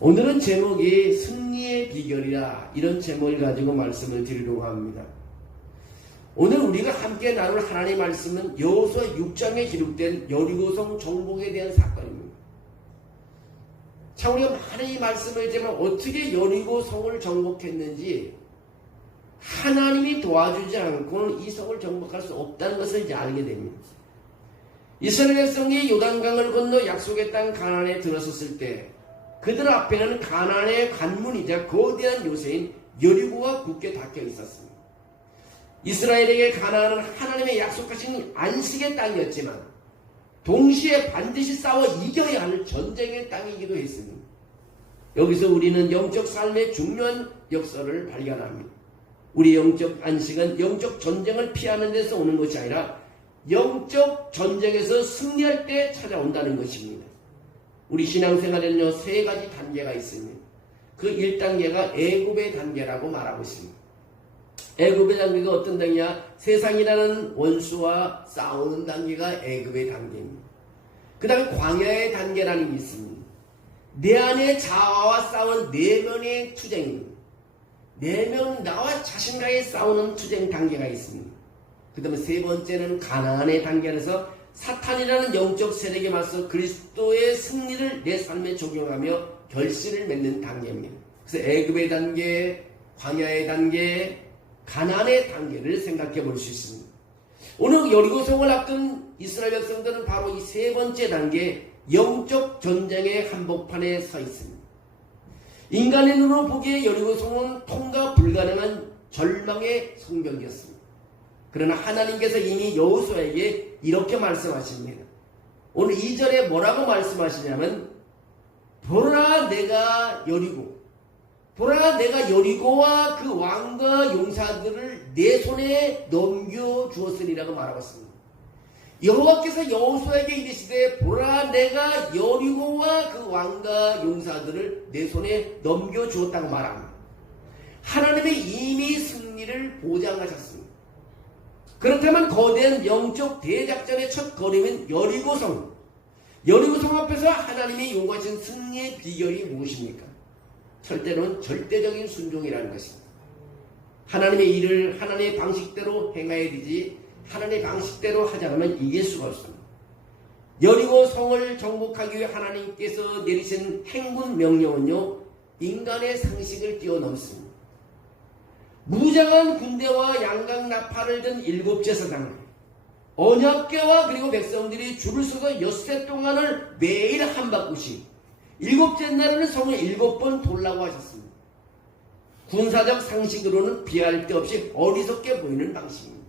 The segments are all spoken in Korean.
오늘은 제목이 승리의 비결이라 이런 제목을 가지고 말씀을 드리려고 합니다. 오늘 우리가 함께 나눌 하나님의 말씀은 여호수아 6장에 기록된 여리고성 정복에 대한 사건입니다. 참 우리가 많은 말씀을 했지만 어떻게 여리고성을 정복했는지 하나님이 도와주지 않고는 이 성을 정복할 수 없다는 것을 이제 알게 됩니다. 이스라엘 백성이 요단강을 건너 약속의 땅 가나안에 들어섰을 때 그들 앞에는 가나안의 관문이자 거대한 요새인 여리고가 굳게 닫혀 있었습니다. 이스라엘에게 가나안은 하나님의 약속하신 안식의 땅이었지만 동시에 반드시 싸워 이겨야 하는 전쟁의 땅이기도 했습니다. 여기서 우리는 영적 삶의 중요한 역사를 발견합니다. 우리 영적 안식은 영적 전쟁을 피하는 데서 오는 것이 아니라 영적 전쟁에서 승리할 때 찾아온다는 것입니다. 우리 신앙생활에는요, 세 가지 단계가 있습니다. 그 1단계가 애굽의 단계라고 말하고 있습니다. 애굽의 단계가 어떤 단계냐? 세상이라는 원수와 싸우는 단계가 애굽의 단계입니다. 그 다음에 광야의 단계라는 게 있습니다. 내 안에 자아와 싸운 내면의 투쟁입니다. 내면 나와 자신과의 싸우는 투쟁 단계가 있습니다. 그 다음에 세 번째는 가나안의 단계에서 사탄이라는 영적 세력에 맞서 그리스도의 승리를 내 삶에 적용하며 결실을 맺는 단계입니다. 그래서 애굽의 단계, 광야의 단계, 가나안의 단계를 생각해 볼 수 있습니다. 오늘 여리고성을 앞둔 이스라엘 백성들은 바로 이 세 번째 단계 영적 전쟁의 한복판에 서 있습니다. 인간의 눈으로 보기에 여리고성은 통과 불가능한 절망의 성벽이었습니다. 그러나 하나님께서 이미 여호수아에게 이렇게 말씀하십니다. 오늘 2절에 뭐라고 말씀하시냐면 보라 내가 여리고와 그 왕과 용사들을 내 손에 넘겨주었으리라고 말하고 있습니다. 여호와께서 여호수아에게 이르시되 보라 내가 여리고와 그 왕과 용사들을 내 손에 넘겨주었다고 말합니다. 하나님의 이미 승리를 보장하셨습니다. 그렇다면 거대한 영적 대작전의 첫 걸음인 여리고성 앞에서 하나님이 요구하신 승리의 비결이 무엇입니까? 절대로는 절대적인 순종이라는 것입니다. 하나님의 일을 하나님의 방식대로 행해야 되지 하나님의 방식대로 하지 않으면 이길 수가 없습니다. 여리고 성을 정복하기 위해 하나님께서 내리신 행군 명령은요, 인간의 상식을 뛰어넘습니다. 무장한 군대와 양각 나팔을 든 7제사장, 언약궤와 그리고 백성들이 줄을 서서 엿새 동안을 매일 한 바퀴씩 7째 날에는 성을 7번 돌라고 하셨습니다. 군사적 상식으로는 비할 데 없이 어리석게 보이는 방식입니다.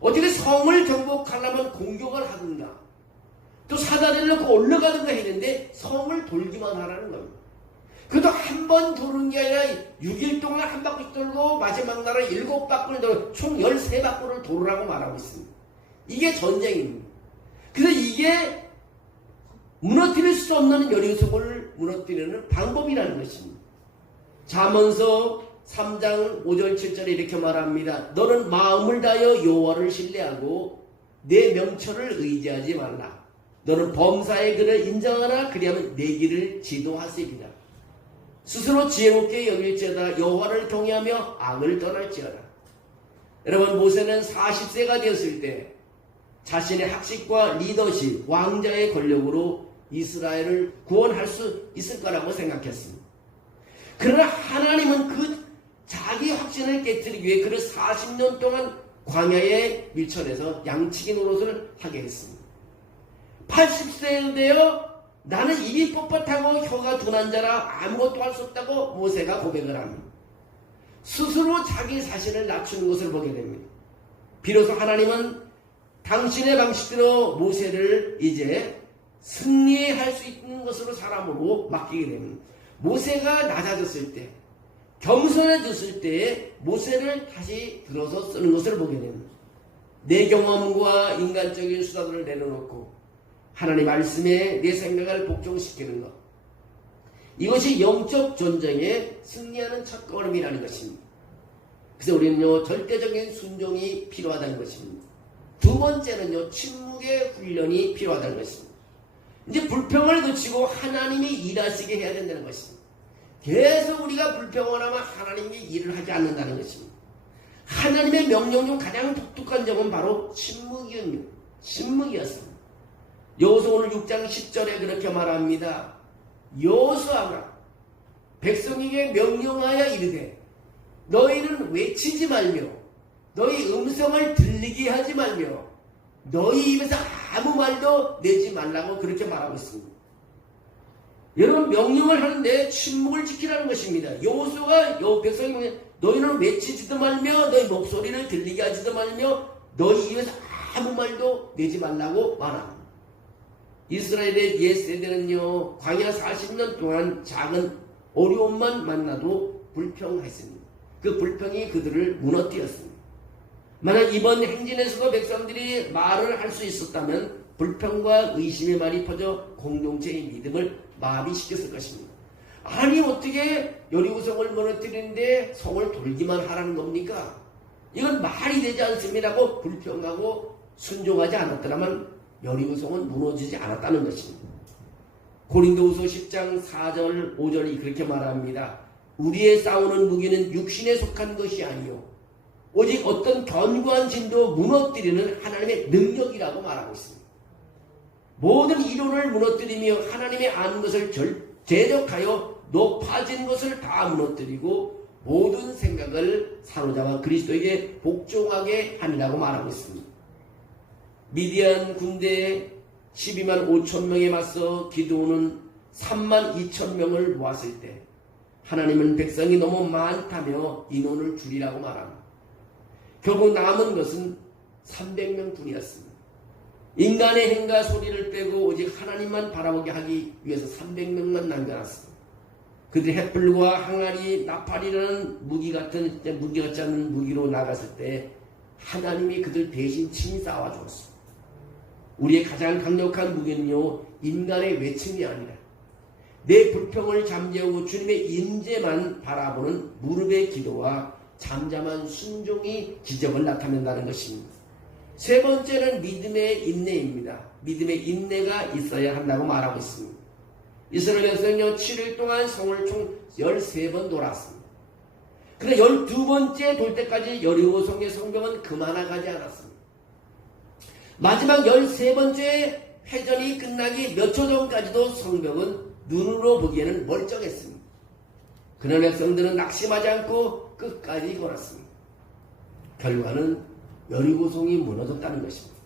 어떻게 성을 정복하려면 공격을 하든가 또 사다리를 놓고 올라가든가 했는데 성을 돌기만 하라는 겁니다. 그것도 한 번 도는 게 아니라 6일 동안 한 바퀴 돌고 마지막 날은 7바퀴를 돌고 총 13바퀴를 돌으라고 말하고 있습니다. 이게 전쟁입니다. 그래서 이게 무너뜨릴 수 없는 여리고성을 무너뜨리는 방법이라는 것입니다. 잠언서 3장 5절 7절에 이렇게 말합니다. 너는 마음을 다하여 여호와를 신뢰하고 내 명철을 의지하지 말라. 너는 범사의 그를 인정하라. 그리하면 내 길을 지도하시리라. 스스로 지혜롭게 여길지어다. 여호와를 경외하며 악을 떠날지어다. 여러분, 모세는 40세가 되었을 때 자신의 학식과 리더십, 왕자의 권력으로 이스라엘을 구원할 수 있을 거라고 생각했습니다. 그러나 하나님은 그 자기 확신을 깨뜨리기 위해 그를 40년 동안 광야에 밀쳐내서 양치기 노릇을 하게 했습니다. 80세가 되어 나는 입이 뻣뻣하고 혀가 둔한 자라 아무것도 할 수 없다고 모세가 고백을 합니다. 스스로 자기 자신을 낮추는 것을 보게 됩니다. 비로소 하나님은 당신의 방식대로 모세를 이제 승리할 수 있는 것으로 사람으로 맡기게 됩니다. 모세가 낮아졌을 때, 겸손해졌을 때 모세를 다시 들어서 쓰는 것을 보게 됩니다. 내 경험과 인간적인 수단을 내려놓고 하나님의 말씀에 내 생각을 복종시키는 것, 이것이 영적 전쟁에 승리하는 첫걸음이라는 것입니다. 그래서 우리는요, 절대적인 순종이 필요하다는 것입니다. 두 번째는요, 침묵의 훈련이 필요하다는 것입니다. 이제 불평을 그치고 하나님이 일하시게 해야 된다는 것입니다. 계속 우리가 불평을 하면 하나님이 일을 하지 않는다는 것입니다. 하나님의 명령 중 가장 독특한 점은 바로 침묵이었습니다. 여호수아 오늘 6장 10절에 그렇게 말합니다. 여호수아가 백성에게 명령하여 이르되 너희는 외치지 말며 너희 음성을 들리게 하지 말며 너희 입에서 아무 말도 내지 말라고 그렇게 말하고 있습니다. 여러분, 명령을 하는데 침묵을 지키라는 것입니다. 여호수아가 백성에게 너희는 외치지도 말며 너희 목소리를 들리게 하지도 말며 너희 입에서 아무 말도 내지 말라고 말합니다. 이스라엘의 옛 세대는요, 광야 40년 동안 작은 어려움만 만나도 불평했습니다. 그 불평이 그들을 무너뜨렸습니다. 만약 이번 행진에서도 백성들이 말을 할 수 있었다면 불평과 의심의 말이 퍼져 공동체의 믿음을 마비시켰을 것입니다. 아니, 어떻게 여리고성을 무너뜨리는데 성을 돌기만 하라는 겁니까? 이건 말이 되지 않습니다고 불평하고 순종하지 않았더라면 여리고성은 무너지지 않았다는 것입니다. 고린도후서 10장 4절 5절이 그렇게 말합니다. 우리의 싸우는 무기는 육신에 속한 것이 아니요 오직 어떤 견고한 진도 무너뜨리는 하나님의 능력이라고 말하고 있습니다. 모든 이론을 무너뜨리며 하나님의 아는 것을 대적하여 높아진 것을 다 무너뜨리고 모든 생각을 사로잡아 그리스도에게 복종하게 하리라고 말하고 있습니다. 미디안 군대에 12만 5천 명에 맞서 기드온은 3만 2천 명을 모았을 때 하나님은 백성이 너무 많다며 인원을 줄이라고 말합니다. 결국 남은 것은 300명 뿐이었습니다. 인간의 행과 소리를 빼고 오직 하나님만 바라보게 하기 위해서 300명만 남겨놨습니다. 그들이 햇불과 항아리, 나팔이라는 무기 같지 않은 무기로 나갔을 때 하나님이 그들 대신 친히 싸워주었습니다. 우리의 가장 강력한 무기는요, 인간의 외침이 아니라 내 불평을 잠재우고 주님의 인재만 바라보는 무릎의 기도와 잠잠한 순종이 기적을 나타낸다는 것입니다. 세 번째는 믿음의 인내입니다. 믿음의 인내가 있어야 한다고 말하고 있습니다. 이스라엘 백성은요 7일 동안 성을 총 13번 돌았습니다. 그런데 12번째 돌 때까지 여리고성의 성벽은 그만아가지 않았습니다. 마지막 13번째 회전이 끝나기 몇 초 전까지도 성벽은 눈으로 보기에는 멀쩡했습니다. 그런 백성들은 낙심하지 않고 끝까지 걸었습니다. 결과는 여리고성이 무너졌다는 것입니다.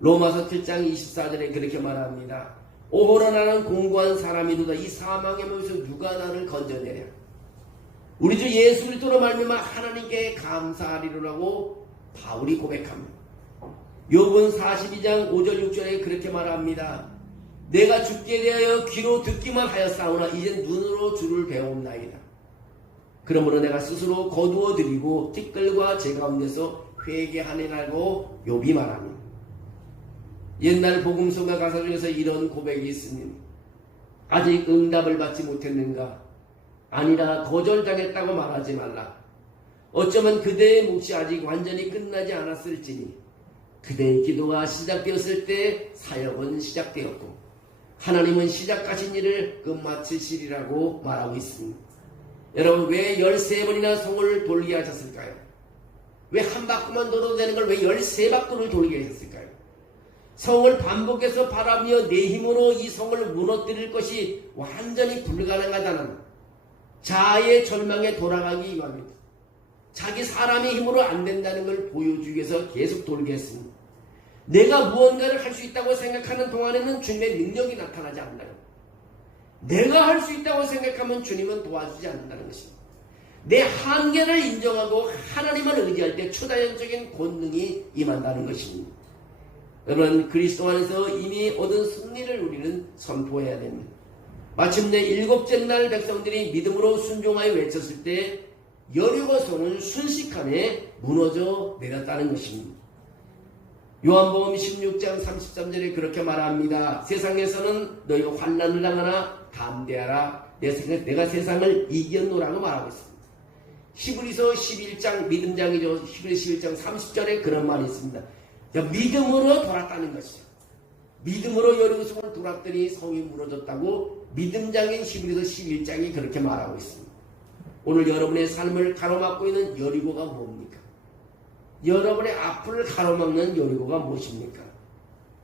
로마서 7장 24절에 그렇게 말합니다. 오호라 나는 공고한 사람이로다. 이 사망의 몸에서 누가 나를 건져내랴. 우리 주 예수 그리스도로 말미암아 하나님께 감사하리로라고 바울이 고백합니다. 욥은 42장 5절 6절에 그렇게 말합니다. 내가 죽게 대하여 귀로 듣기만 하였사오나 이젠 눈으로 주를 배웠나이다. 그러므로 내가 스스로 거두어 드리고 티끌과 제 가운데서 회개하느라고 욥이 말합니다. 옛날 복음서가 가사 중에서 이런 고백이 있습니다. 아직 응답을 받지 못했는가? 아니라 거절당했다고 말하지 말라. 어쩌면 그대의 몫이 아직 완전히 끝나지 않았을지니 그대의 기도가 시작되었을 때 사역은 시작되었고 하나님은 시작하신 일을 끝마치시리라고 말하고 있습니다. 여러분, 왜 13번이나 성을 돌게 하셨을까요? 왜 한 바퀴만 돌아도 되는 걸 왜 13바퀴를 돌게 하셨을까요? 성을 반복해서 바라며 내 힘으로 이 성을 무너뜨릴 것이 완전히 불가능하다는 자아의 절망에 돌아가기 위함입니다. 자기 사람의 힘으로 안 된다는 걸 보여주기 위해서 계속 돌게 했습니다. 내가 무언가를 할 수 있다고 생각하는 동안에는 주님의 능력이 나타나지 않는다는 것. 내가 할 수 있다고 생각하면 주님은 도와주지 않는다는 것입니다. 내 한계를 인정하고 하나님을 의지할 때 초자연적인 권능이 임한다는 것입니다. 여러분, 그리스도 안에서 이미 얻은 승리를 우리는 선포해야 됩니다. 마침내 7째 날 백성들이 믿음으로 순종하여 외쳤을 때 여리고성은 순식간에 무너져 내렸다는 것입니다. 요한복음 16장 33절에 그렇게 말합니다. 세상에서는 너희가 환난을 당하나 담대하라. 내가 세상을 이겼노라고 말하고 있습니다. 히브리서 11장 믿음장이죠. 히브리 11장 30절에 그런 말이 있습니다. 믿음으로 돌았다는 것이죠. 믿음으로 여리고성을 돌았더니 성이 무너졌다고 믿음장인 히브리서 11장이 그렇게 말하고 있습니다. 오늘 여러분의 삶을 가로막고 있는 여리고가 뭡니까? 여러분의 앞을 가로막는 여리고가 무엇입니까?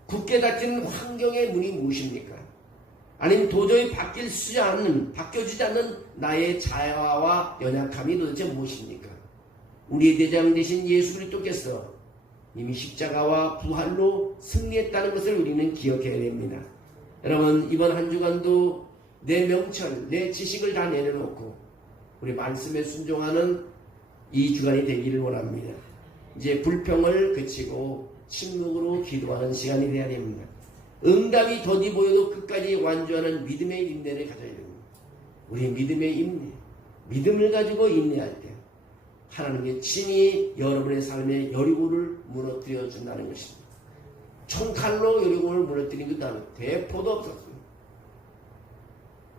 굳게 닫히는 환경의 문이 무엇입니까? 아니면 도저히 바뀌어지지 않는 나의 자아와 연약함이 도대체 무엇입니까? 우리의 대장 되신 예수 그리스도께서 이미 십자가와 부활로 승리했다는 것을 우리는 기억해야 됩니다. 여러분, 이번 한 주간도 내 명철, 내 지식을 다 내려놓고 우리 말씀에 순종하는 이 주간이 되기를 원합니다. 이제 불평을 그치고 침묵으로 기도하는 시간이 되어야 됩니다. 응답이 더디 보여도 끝까지 완주하는 믿음의 인내를 가져야 됩니다. 우리 믿음의 인내, 믿음을 가지고 인내할 때 하나님의 친히 여러분의 삶의 여리고를 무너뜨려 준다는 것입니다. 총칼로 여리고를 무너뜨린 그 다음에 대포도 없었습니다.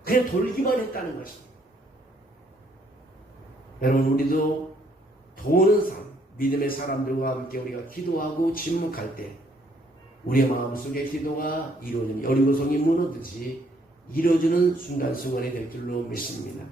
그냥 돌기만 했다는 것입니다. 여러분, 우리도 도는 삶, 믿음의 사람들과 함께 우리가 기도하고 침묵할 때 우리의 마음속에 기도가 이루어지는 여리고성이 무너지지 이루어지는 순간순간이 될 줄로 믿습니다.